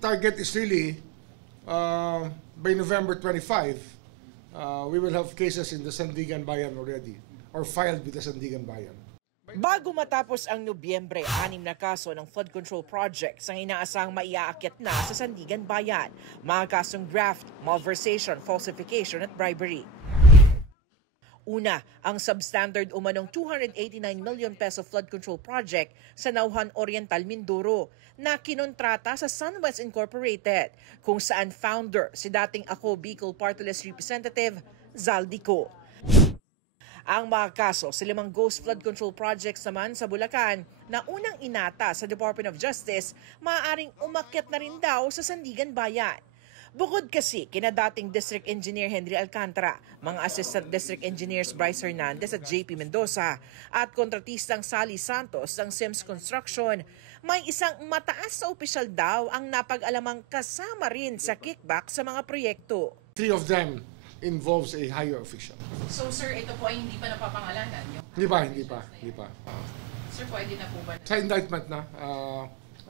Target is really by November 25, we will have cases in the Sandigan Bayan already or filed with the Sandigan Bayan. Bago matapos ang Nobyembre, 6 na kaso ng flood control projects ang inaasang maiaakyat na sa Sandigan Bayan. Mga kasong graft, malversation, falsification at bribery. Una, ang substandard umanong 289 million peso flood control project sa Nauhan Oriental, Mindoro na kinontrata sa SunWest Incorporated kung saan founder si dating Ako Bicol Party List Representative Zaldico. Ang mga kaso sa 5 ghost flood control projects naman sa Bulacan na unang inata sa Department of Justice, maaaring umakyat na rin daw sa Sandigan Bayan. Bukod kasi kina dating District Engineer Henry Alcantara, mga Assistant District Engineers Bryce Hernandez at JP Mendoza at kontratistang Sally Santos ng Sims Construction, may isang mataas na opisyal daw ang napag-alamang kasama rin sa kickback sa mga proyekto. 3 of them involves a higher official. So sir, ito po ay hindi pa napapangalanan nyo? Hindi pa. Sir, pwede na po ba? Sa indictment na,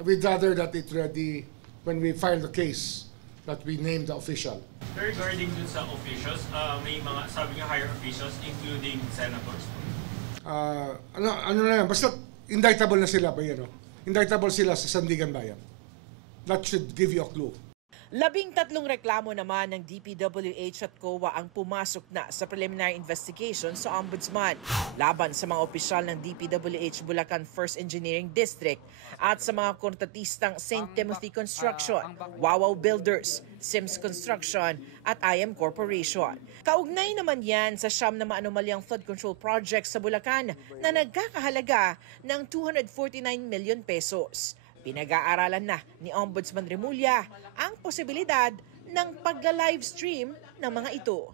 we'd rather that it ready when we file the case that we name the official. Regarding dun sa officials, may mga sabi nga higher officials including senators. Ano na yan, basta indictable na sila pa yan. Indictable sila sa Sandigan Bayan. That should give you a clue. 13 reklamo naman ng DPWH at COA ang pumasok na sa preliminary investigation sa Ombudsman laban sa mga opisyal ng DPWH Bulacan 1st Engineering District at sa mga kontratistang St. Timothy Construction, Wawaw Builders, Sims Construction at IM Corporation. Kaugnay naman yan sa siyam na maanomalyang flood control projects sa Bulacan na nagkakahalaga ng 249 million pesos. Pinag-aaralan na ni Ombudsman Remulla ang posibilidad ng pagla-livestream ng mga ito.